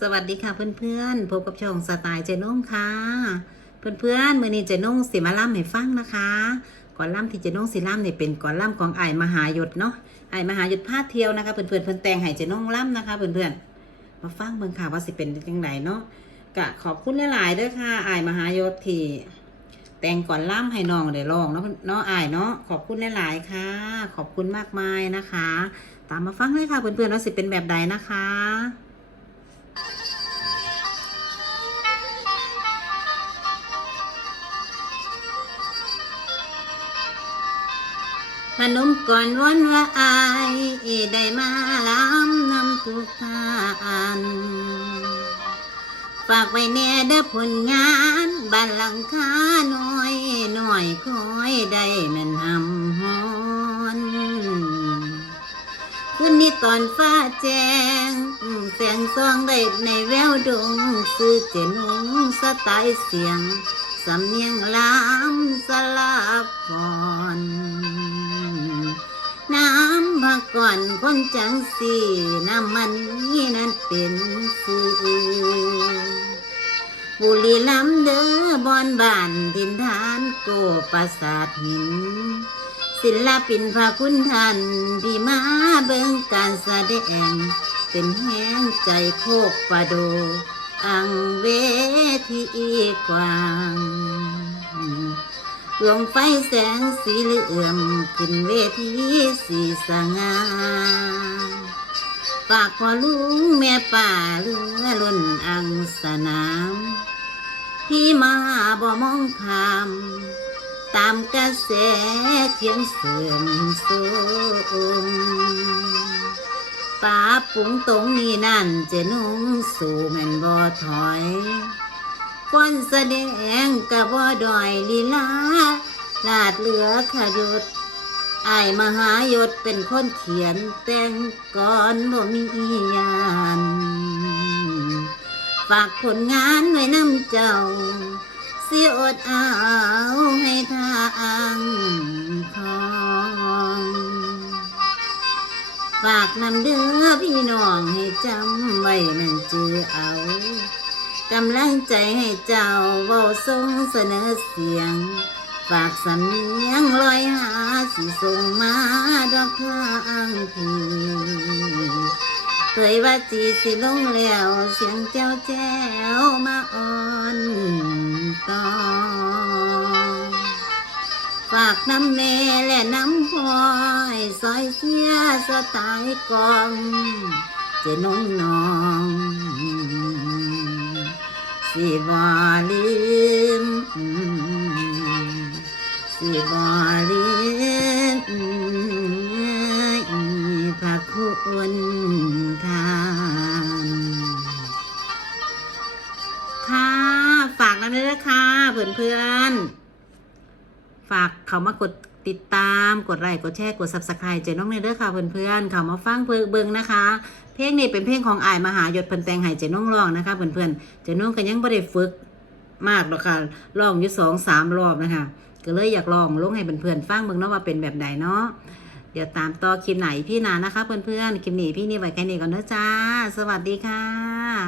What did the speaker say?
สวัสดีค่ะเพื่อนๆ พบกับช่องสไตล์เจนุ่งค่ะ เพื่อนๆ มือนี้เจนุ่งสิมาล่ำให้ฟังนะคะก่อนล่ำที่เจนุ่งสิล่ำเนี่ยเป็นก่อนล่ำของไอ้มหายศเนาะไอ้มหายศพาเที่ยวนะคะเพื่อนๆเพื่อนแต่งให้เจนุ่งล่ำนะคะ เพื่อนๆ มาฟังเบิ่งค่ะว่าสิเป็นยังไงเนาะกะขอบคุณหลายๆด้วยค่ะไอ้มหายศที่แต่งก่อนล่ำให้น้องได้ลองเนาะเนาะไอ้ายเนาะขอบคุณหลายๆค่ะ ขอบคุณมากมายนะคะ ตามมาฟังเลยค่ะเพื่อนๆว่าสิเป็นแบบใดนะคะ พนมก่อนวันว่าอายได้มาล้ำนำทุกทานฝากไว้แน่เด้อผลงานบ้านหลังคาน้อยหน่อยคอยได้แมันหำฮอนคืนนี้ตอนฟ้าแจ้งแสงซองได้ในแววดงซื้อเจนุงสไตล์เสียง สำเนียงล้ำสลับฟอนน้ำพั กก่อนคนจังสีน้ำมันนี่นั้นเป็นสื่อบุรีลำเด้อบอนบ้านดินทานโกปราสาทหิน ศิลปินพระคุณท่านที่มาเบิ่งการแสดง เป็นแห้งใจโคกประโด อังเวทีกว้าง ดวงไฟแสงสีเหลือมขึ้นเวทีสีสง่าฝากพ่อลุงแม่ป่าเรือล้นอังสนามพี่มาบ่มองคำตามกระแสเทียงเสื่อมโทรมป่าปุงตรงนี้นั่นจะนุ่งสู่แม่นบ่ถอย ก้อนแสดงกะบ่ดอยลีลาลาดเหลือขยุดไอายมหายศเป็นคนเขียนแต่งก่อนบ่มียานฝากผลงานไว้นำเจ้า เสียอดเอาให้ทางของฝากนำเด้อพี่น้องให้จำไว้มันจือเอา กำลังใจให้เจ้าเว้าส่งเสนอเสียง ฝากสำเนียงลอยหาสิส่งมาดอกทางพีเคยว่าจีสิลงแล้วเสียงเจ้าแจ้วมาอ่อนต่อฝากน้ำแม่และน้ำพลอยซอยเสียสไตล์กอง เจน้องน้อง สิบ่ลืมสิบ่ลืมพระคุณทานค่ะ ฝากน้ำเลยนะคะเพื่อนๆ ฝากเขามากด ติดตามกดไลค์กดแชร์กด subscribe เจน้องเนเด้อค่ะเพื่อนๆเขามาฟังเบิ่งเบิ่งนะคะ เพลงนี้เป็นเพลงของอายมหายศเพิ่นแต่งให้เจน้องร้องนะคะเพื่อนๆเจน้องก็ยังไม่ได้ฝึกมากหรอกค่ะร้องอยู่สองสามรอบนะคะก็เลยอยากลองลงให้เพื่อนๆฟังเบิ่งเนาะว่าเป็นแบบใดเนาะเดี๋ยวตามต่อคลิปไหนพี่นานะคะเพื่อนๆคลิปนี้พี่นี่ไว้แค่นี้ก่อนเด้อจ้า สวัสดีค่ะ